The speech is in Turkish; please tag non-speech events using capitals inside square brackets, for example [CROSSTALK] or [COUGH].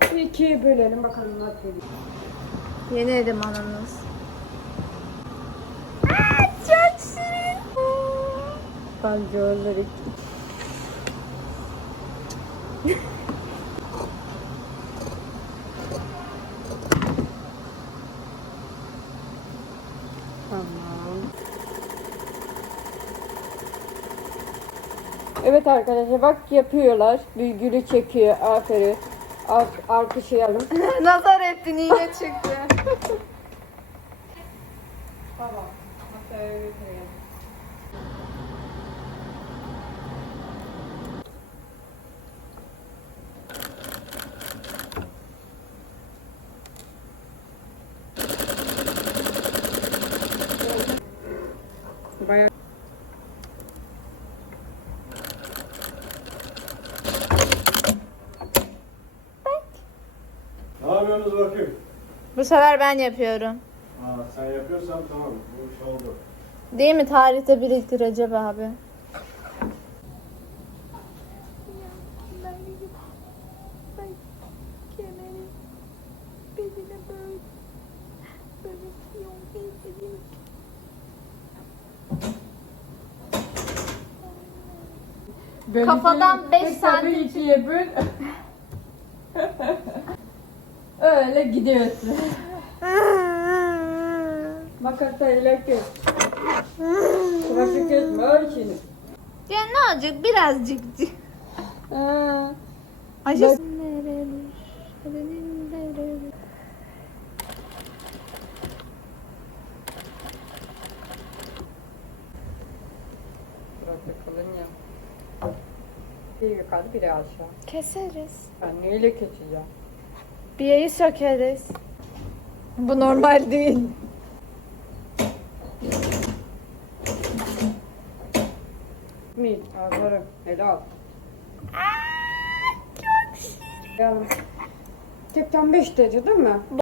geliyor. İkiye bölelim bakalım ne geliyor. Yeni edim ananız. Aa, çok [LAUGHS] Tamam. Evet arkadaşlar bak yapıyorlar. bir gülü çekiyor. Aferin. Al, Ar alkışlayalım. [LAUGHS] Nazar etti, niye çıktı. Baba. Bayağı. yapmıyorsunuz bakayım. Bu sefer ben yapıyorum. Aa, sen yapıyorsan tamam bu iş oldu. Değil mi tarihte biriktir acaba abi? Ben Kafadan 5 santim. [LAUGHS] Gidiyorsun. [LAUGHS] <Bak atayla köş. gülüyor> köş, böyle gidiyorsun. Bak hatta ileride. Kırışık etme ölçünü. Ya ne olacak birazcık. Aa, Ayşe... Bak-, Nerelir? Nerelir? [LAUGHS] bak Kalın ya. İyi, yukarı biri aşağı. Keseriz. Ben yani neyle keseceğim? Biyeyi sökeriz. Bu normal değil. Mil, azarım. Helal. Aa, çok şirin. Tekten beş dedi değil mi?